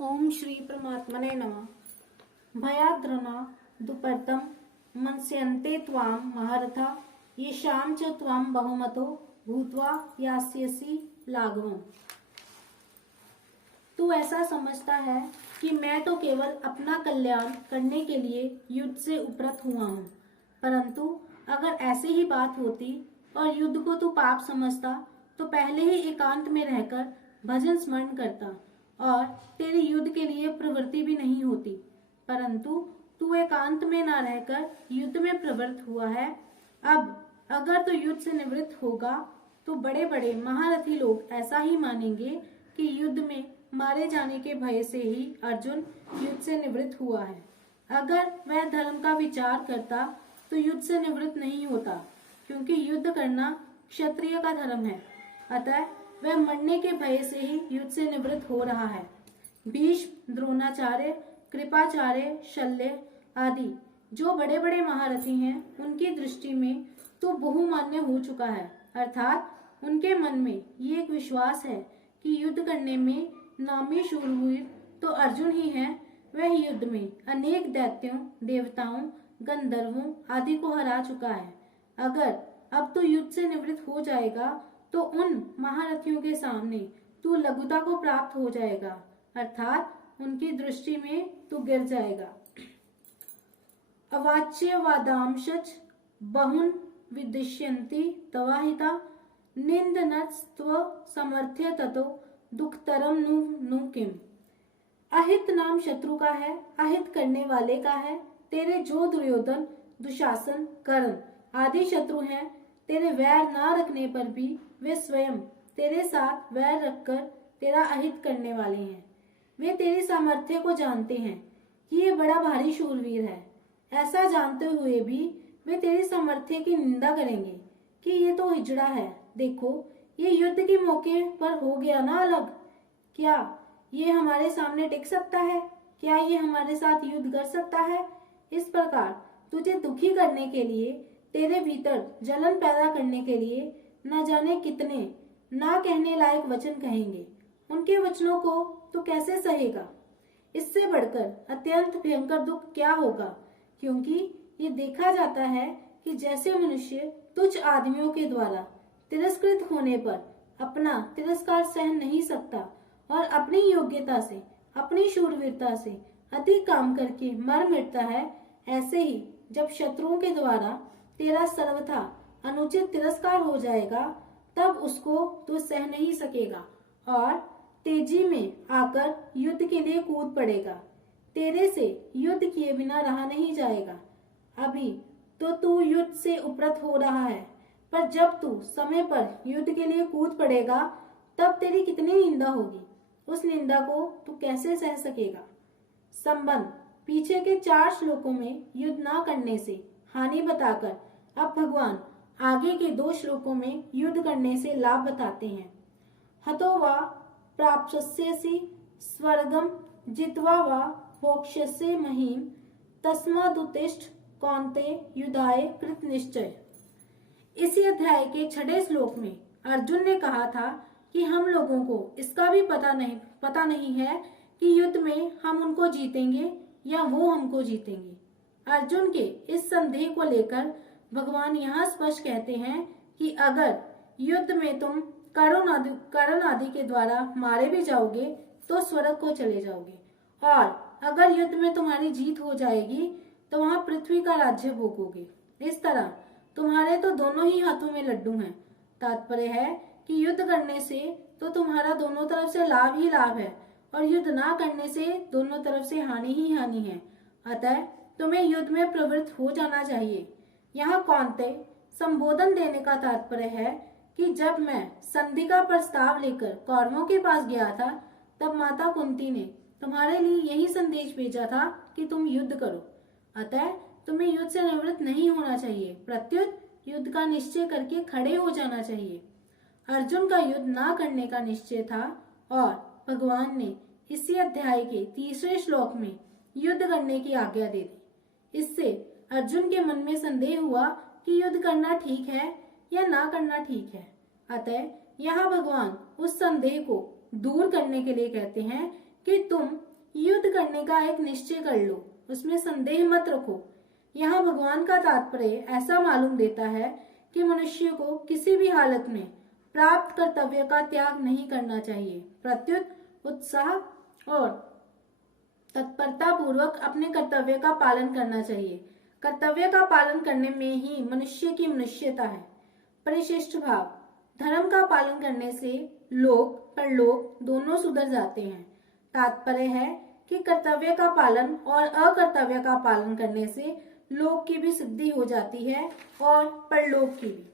ओम श्री परमात्मने नमः। भयाद्रना दुपर्तम मनस्यन्ते त्वां महारथा येषां च त्वां बहुमतो भूत्वा यास्यसि लाघवम्। तू ऐसा समझता है कि मैं तो केवल अपना कल्याण करने के लिए युद्ध से उपरत हुआ हूँ, परंतु अगर ऐसी ही बात होती और युद्ध को तू पाप समझता तो पहले ही एकांत में रहकर भजन स्मरण करता और तेरी युद्ध के लिए प्रवृत्ति भी नहीं होती, परंतु तू एकांत में न रहकर युद्ध में प्रवृत्त हुआ है। अब अगर तू युद्ध से निवृत्त होगा तो बड़े बड़े महारथी लोग ऐसा ही मानेंगे कि युद्ध में मारे जाने के भय से ही अर्जुन युद्ध से निवृत्त हुआ है। अगर वह धर्म का विचार करता तो युद्ध से निवृत्त नहीं होता, क्योंकि युद्ध करना क्षत्रिय का धर्म है। अतः वह मरने के भय से ही युद्ध से निवृत्त हो रहा है। भीष्म, द्रोणाचार्य, कृपाचार्य, शल्य आदि जो बड़े बड़े महारथी हैं, उनकी दृष्टि में तो बहुमान्य हो चुका है, अर्थात उनके मन में ये एक विश्वास है कि युद्ध करने में नामी शूरवीर तो अर्जुन ही है। वह युद्ध में अनेक दैत्यों, देवताओं, गंधर्वों आदि को हरा चुका है। अगर अब तो युद्ध से निवृत्त हो जाएगा तो उन महारथियों के सामने तू लघुता को प्राप्त हो जाएगा, अर्थात उनकी दृष्टि में तू गिर जाएगा। अवाच्य वादांशच बहुन विदिश्यन्ति तवाहिता निंदनस्त्व समर्थ्य ततो दुखतरम नु किम। अहित नाम शत्रु का है, अहित करने वाले का है। तेरे जो दुर्योधन, दुशासन, कर्ण आदि शत्रु हैं, तेरे वैर ना रखने पर भी वे स्वयं तेरे साथ वैर रखकर तेरा अहित करने वाले हैं। वे तेरी सामर्थ्य को जानते हैं कि ये बड़ा भारी शूरवीर है। ऐसा जानते हुए भी वे तेरी सामर्थ्य की निंदा करेंगे कि ये तो हिजड़ा है। देखो, ये युद्ध के मौके पर हो गया ना अलग। क्या ये हमारे सामने टिक सकता है? क्या ये हमारे साथ युद्ध कर सकता है? इस प्रकार तुझे दुखी करने के लिए, तेरे भीतर जलन पैदा करने के लिए न जाने कितने ना कहने लायक वचन कहेंगे। उनके वचनों को तू कैसे सहेगा? इससे बढ़कर अत्यंत भयंकर दुख क्या होगा, क्योंकि ये देखा जाता है कि जैसे मनुष्य तुच्छ आदमियों के द्वारा तिरस्कृत होने पर अपना तिरस्कार सहन नहीं सकता और अपनी योग्यता से, अपनी शूरवीरता से अधिक काम करके मर मिटता है, ऐसे ही जब शत्रुओं के द्वारा तेरा सर्वथा अनुचित तिरस्कार हो जाएगा, तब उसको तू सह नहीं सकेगा और तेजी में आकर युद्ध के लिए कूद पड़ेगा। तेरे से युद्ध किए बिना रहा नहीं जाएगा। अभी तो तू युद्ध से उपरत हो रहा है, पर जब तू समय पर युद्ध के लिए कूद पड़ेगा तब तेरी कितनी निंदा होगी। उस निंदा को तू कैसे सह सकेगा? संबंध पीछे के 4 श्लोकों में युद्ध ना करने से हानि बताकर अब भगवान आगे के 2 श्लोकों में युद्ध करने से लाभ बताते हैं। हतो वा प्राप्स्यसि स्वर्गम जित्वा वा भोक्ष्यसे महीम तस्मादुत्तिष्ठ कौन्तेय युद्धाय कृत निश्चय। इसी अध्याय के 6 श्लोक में अर्जुन ने कहा था कि हम लोगों को इसका भी पता नहीं है कि युद्ध में हम उनको जीतेंगे या वो हमको जीतेंगे। अर्जुन के इस संदेह को लेकर भगवान यहाँ स्पष्ट कहते हैं कि अगर युद्ध में तुम कर्ण आदि के द्वारा मारे भी जाओगे तो स्वर्ग को चले जाओगे, और अगर युद्ध में तुम्हारी जीत हो जाएगी तो वहां पृथ्वी का राज्य भोगोगे। इस तरह तुम्हारे तो दोनों ही हाथों में लड्डू हैं। तात्पर्य है कि युद्ध करने से तो तुम्हारा दोनों तरफ से लाभ ही लाभ है और युद्ध ना करने से दोनों तरफ से हानि ही हानि है। अतः तुम्हें युद्ध में प्रवृत्त हो जाना चाहिए। यहाँ कौन्तेय संबोधन देने का तात्पर्य है कि जब मैं संधि का प्रस्ताव लेकर कौरवों के पास गया था, तब माता कुंती ने तुम्हारे लिए यही संदेश भेजा था कि तुम युद्ध करो। अतः तुम्हें युद्ध से निवृत्त नहीं होना चाहिए, प्रत्युत युद्ध का निश्चय करके खड़े हो जाना चाहिए। अर्जुन का युद्ध ना करने का निश्चय था और भगवान ने इसी अध्याय के 3 श्लोक में युद्ध करने की आज्ञा दे दी। इससे अर्जुन के मन में संदेह हुआ कि युद्ध करना ठीक है या ना करना ठीक है। अतः यहाँ भगवान उस संदेह को दूर करने के लिए कहते हैं कि तुम युद्ध करने का एक निश्चय कर लो, उसमें संदेह मत रखो। यहाँ भगवान का तात्पर्य ऐसा मालूम देता है कि मनुष्य को किसी भी हालत में प्राप्त कर्तव्य का त्याग नहीं करना चाहिए, प्रत्युत उत्साह और तत्परता पूर्वक अपने कर्तव्य का पालन करना चाहिए। कर्तव्य का पालन करने में ही मनुष्य की मनुष्यता है। परिशिष्ट भाव, धर्म का पालन करने से लोक परलोक दोनों सुधर जाते हैं। तात्पर्य है कि कर्तव्य का पालन और अकर्तव्य का पालन करने से लोक की भी सिद्धि हो जाती है और परलोक की भी।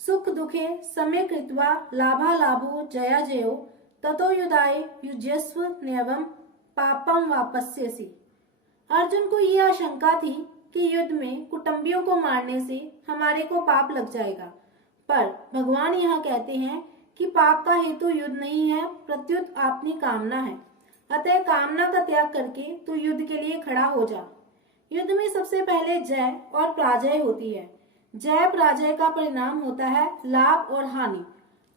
सुख दुखे समय कृत्वा लाभा लाभो जया जयो ततो युधाय युज्यस्व नैवं पापम वापस्यसि। अर्जुन को यह आशंका थी कि युद्ध में कुटुंबियों को मारने से हमारे को पाप लग जाएगा, पर भगवान यहाँ कहते हैं कि पाप का हेतु युद्ध नहीं है, प्रत्युत अपनी कामना है। अतः कामना का त्याग करके तू युद्ध के लिए खड़ा हो जा। युद्ध में सबसे पहले जय और पराजय होती है। जय पराजय का परिणाम होता है लाभ और हानि,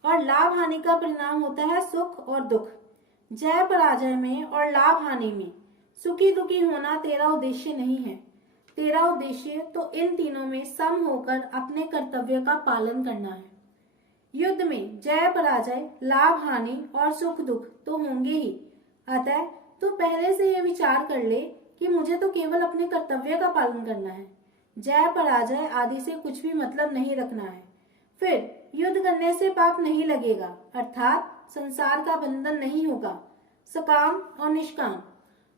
और लाभ हानि का परिणाम होता है सुख और दुख। जय पराजय में और लाभ हानि में सुखी दुखी होना तेरा उद्देश्य नहीं है। तेरा उद्देश्य तो इन तीनों में सम होकर अपने कर्तव्य का पालन करना है। युद्ध में जय पराजय लाभ हानि और सुख दुख तो होंगे ही। अतः तू पहले से ये विचार कर ले कि मुझे तो केवल अपने कर्तव्य का पालन करना है, जय पराजय आदि से कुछ भी मतलब नहीं रखना है। फिर युद्ध करने से पाप नहीं लगेगा, अर्थात संसार का बंधन नहीं होगा। सकाम और निष्काम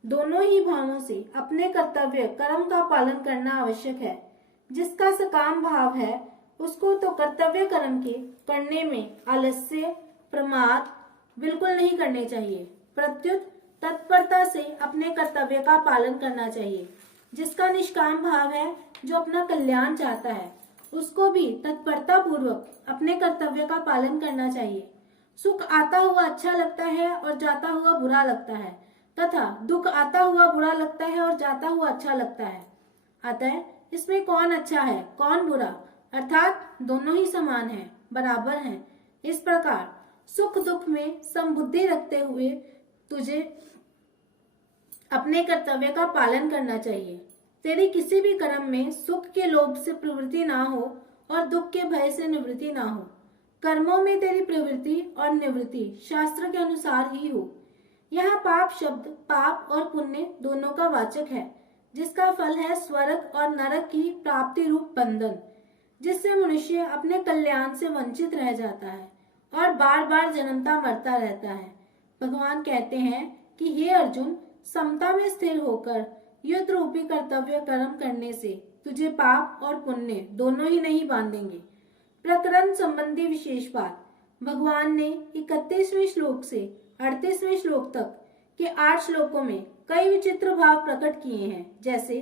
दोनों ही भावों से अपने कर्तव्य कर्म का पालन करना आवश्यक है। जिसका सकाम भाव है उसको तो कर्तव्य कर्म के करने में आलस्य प्रमाद बिल्कुल नहीं करने चाहिए, प्रत्युत तत्परता से अपने कर्तव्य का पालन करना चाहिए। जिसका निष्काम भाव है, जो अपना कल्याण चाहता है, उसको भी तत्परता पूर्वक अपने कर्तव्य का पालन करना चाहिए। सुख आता हुआ अच्छा लगता है और जाता हुआ बुरा लगता है, तथा दुख आता हुआ बुरा लगता है और जाता हुआ अच्छा लगता है। अतः इसमें कौन अच्छा है कौन बुरा, अर्थात दोनों ही समान हैं, बराबर हैं। इस प्रकार सुख दुख में समबुद्धि रखते हुए तुझे अपने कर्तव्य का पालन करना चाहिए। तेरी किसी भी कर्म में सुख के लोभ से प्रवृत्ति ना हो और दुख के भय से निवृत्ति ना हो। कर्मों में तेरी प्रवृत्ति और निवृत्ति शास्त्र के अनुसार ही हो। यहाँ पाप शब्द पाप और पुण्य दोनों का वाचक है, जिसका फल है स्वर्ग और नरक की प्राप्ति रूप बंधन, जिससे मनुष्य अपने कल्याण से वंचित रह जाता है और बार बार जन्मता मरता रहता है। भगवान कहते हैं कि हे अर्जुन, समता में स्थिर होकर युद्ध रूपी कर्तव्य कर्म करने से तुझे पाप और पुण्य दोनों ही नहीं बांधेंगे। प्रकरण संबंधी विशेष बात, भगवान ने 31वें श्लोक से 38वें श्लोक तक के 8 श्लोकों में कई विचित्र भाव प्रकट किए हैं। जैसे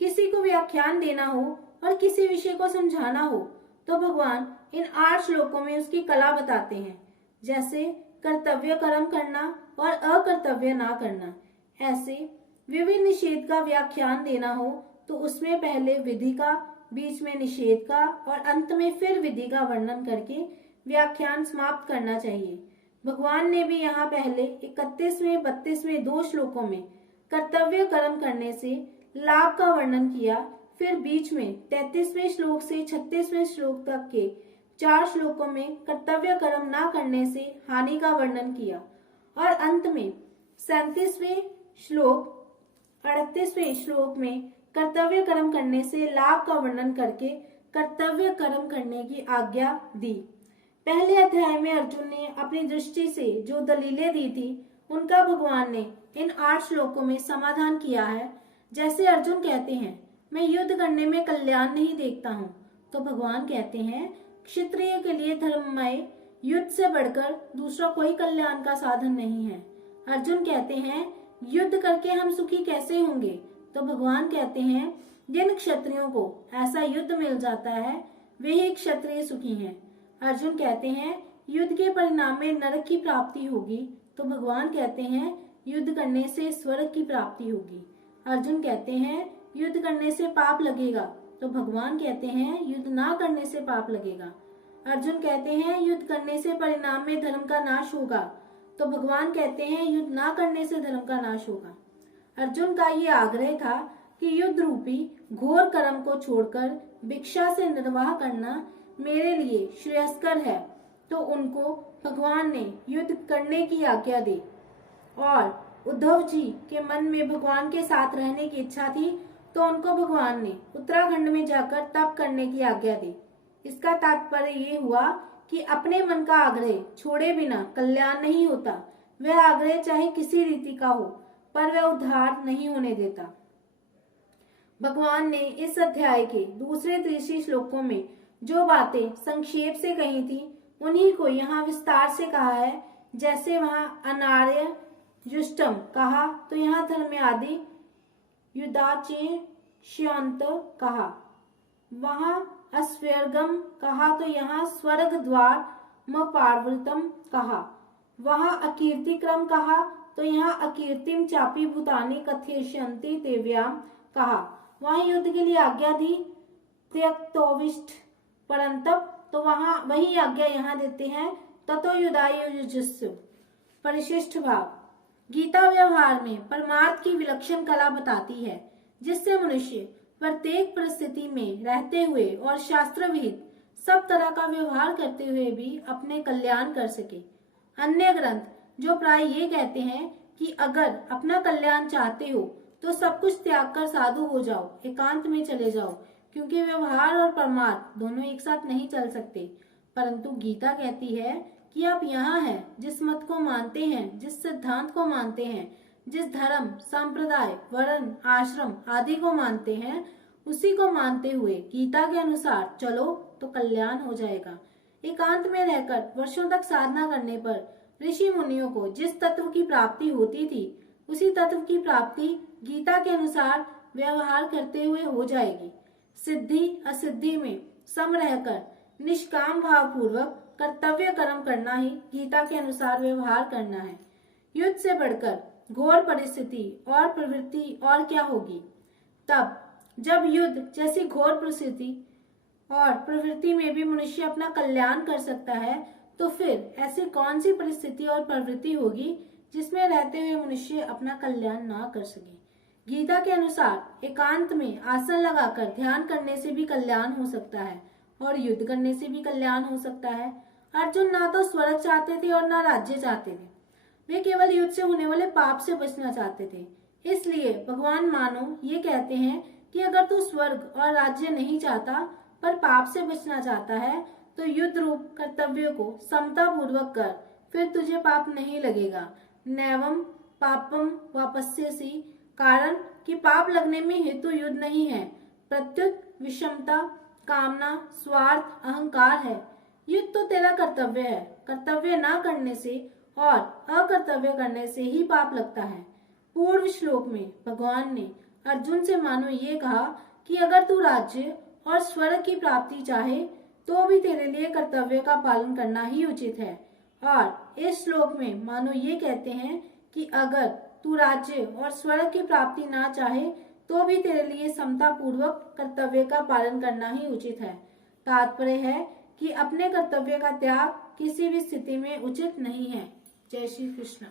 किसी को व्याख्यान देना हो और किसी विषय को समझाना हो तो भगवान इन 8 श्लोकों में उसकी कला बताते हैं। जैसे कर्तव्य कर्म करना और अकर्तव्य ना करना। ऐसे विविध निषेध का व्याख्यान देना हो तो उसमें पहले विधि का, बीच में निषेध का और अंत में फिर विधि का वर्णन करके व्याख्यान समाप्त करना चाहिए। भगवान ने भी यहाँ पहले 31वें 32वें 2 श्लोकों में कर्तव्य कर्म करने से लाभ का वर्णन किया, फिर बीच में 33वें श्लोक से 36वें श्लोक तक के 4 श्लोकों में कर्तव्य कर्म ना करने से हानि का वर्णन किया और अंत में 37वें श्लोक 38वें श्लोक में कर्तव्य कर्म करने से लाभ का वर्णन करके कर्तव्य कर्म करने की आज्ञा दी। पहले अध्याय में अर्जुन ने अपनी दृष्टि से जो दलीलें दी थी उनका भगवान ने इन 8 श्लोकों में समाधान किया है। जैसे अर्जुन कहते हैं, मैं युद्ध करने में कल्याण नहीं देखता हूँ, तो भगवान कहते हैं क्षत्रिय के लिए धर्ममय युद्ध से बढ़कर दूसरा कोई कल्याण का साधन नहीं है। अर्जुन कहते हैं युद्ध करके हम सुखी कैसे होंगे, तो भगवान कहते हैं जिन क्षत्रियों को ऐसा युद्ध मिल जाता है वे ही क्षत्रिय सुखी हैं। अर्जुन कहते हैं युद्ध के परिणाम में नरक की प्राप्ति होगी, तो भगवान कहते हैं युद्ध करने से स्वर्ग की प्राप्ति होगी। अर्जुन कहते हैं युद्ध करने से पाप लगेगा, तो भगवान कहते हैं युद्ध ना करने से पाप लगेगा। अर्जुन कहते हैं युद्ध करने से परिणाम में धर्म का नाश होगा, तो भगवान कहते हैं युद्ध ना करने से धर्म का नाश होगा। अर्जुन का ये आग्रह था कि युद्ध रूपी घोर कर्म को छोड़कर भिक्षा से निर्वाह करना मेरे लिए श्रेयस्कर है। तो उनको भगवान ने युद्ध करने की आज्ञा दी और उद्धव जी के मन में भगवान के साथ रहने की इच्छा थी, तो उनको भगवान ने उत्तराखंड में जाकर तप करने की आज्ञा दी। इसका तात्पर्य ये हुआ कि अपने मन का आग्रह छोड़े बिना कल्याण नहीं होता। वह आग्रह चाहे किसी रीति का हो, पर वह उद्धार नहीं होने देता। भगवान ने इस अध्याय के दूसरे 30 श्लोकों में जो बातें संक्षेप से कही थी, उन्हीं को यहाँ विस्तार से कहा है। जैसे वहां अनार्य जुष्टम कहा तो यहाँ धर्म आदि युदाचे श्यंत कहा, वहां अस्वर्गम कहा तो यहाँ स्वर्ग द्वार म पार्वतम कहा, वहां अकीर्ति क्रम कहा तो यहाँ अकीर्तिम चापी भूतानी कथयिष्यन्ति तेव्याम कहा, वहां युद्ध के लिए आज्ञा दी त्यक्तोविष्ट परंतप, तो वहां वही आज्ञा यहाँ देते हैं ततो युधायुजुस्सु परिशिष्ट भाव। गीता व्यवहार में परमार्थ की विलक्षण कला बताती है, जिससे मनुष्य प्रत्येक परिस्थिति में रहते हुए और शास्त्र विहित सब तरह का व्यवहार करते हुए भी अपने कल्याण कर सके। अन्य ग्रंथ जो प्राय ये कहते हैं कि अगर अपना कल्याण चाहते हो तो सब कुछ त्याग कर साधु हो जाओ, एकांत में चले जाओ, क्योंकि व्यवहार और परमार्थ दोनों एक साथ नहीं चल सकते। परंतु गीता कहती है कि आप यहाँ हैं, जिस मत को मानते हैं, जिस सिद्धांत को मानते हैं, जिस धर्म, संप्रदाय, वर्ण, आश्रम आदि को मानते हैं, उसी को मानते हुए गीता के अनुसार चलो तो कल्याण हो जाएगा। एकांत में रहकर वर्षों तक साधना करने पर ऋषि मुनियों को जिस तत्व की प्राप्ति होती थी, उसी तत्व की प्राप्ति गीता के अनुसार व्यवहार करते हुए हो जाएगी। सिद्धि असिद्धि में सम रहकर निष्काम भाव पूर्वक कर्तव्य कर्म करना ही गीता के अनुसार व्यवहार करना है। युद्ध से बढ़कर घोर परिस्थिति और प्रवृत्ति और क्या होगी? तब जब युद्ध जैसी घोर परिस्थिति और प्रवृत्ति में भी मनुष्य अपना कल्याण कर सकता है, तो फिर ऐसी कौन सी परिस्थिति और प्रवृत्ति होगी जिसमें रहते हुए मनुष्य अपना कल्याण ना कर सके? गीता के अनुसार एकांत में आसन लगाकर ध्यान करने से भी कल्याण हो सकता है और युद्ध करने से भी कल्याण हो सकता है। अर्जुन ना तो स्वर्ग चाहते थे और ना राज्य चाहते थे, वे केवल युद्ध से होने वाले पाप से बचना चाहते थे। इसलिए भगवान मानो ये कहते हैं कि अगर तू स्वर्ग और राज्य नहीं चाहता पर पाप से बचना चाहता है, तो युद्ध रूप कर्तव्य को समता पूर्वक कर, फिर तुझे पाप नहीं लगेगा। नैवम पापम वापस्यसि, कारण कि पाप लगने में हेतु युद्ध नहीं है, प्रत्युत विषमता, कामना, स्वार्थ, अहंकार है। युद्ध तो तेरा कर्तव्य है, कर्तव्य ना करने से और अकर्तव्य करने से ही पाप लगता है। पूर्व श्लोक में भगवान ने अर्जुन से मानो ये कहा कि अगर तू राज्य और स्वर्ग की प्राप्ति चाहे तो भी तेरे लिए कर्तव्य का पालन करना ही उचित है। और इस श्लोक में मानो ये कहते हैं कि अगर तू राज्य और स्वर्ग की प्राप्ति ना चाहे तो भी तेरे लिए समता पूर्वक कर्तव्य का पालन करना ही उचित है। तात्पर्य है कि अपने कर्तव्य का त्याग किसी भी स्थिति में उचित नहीं है। जय श्री कृष्ण।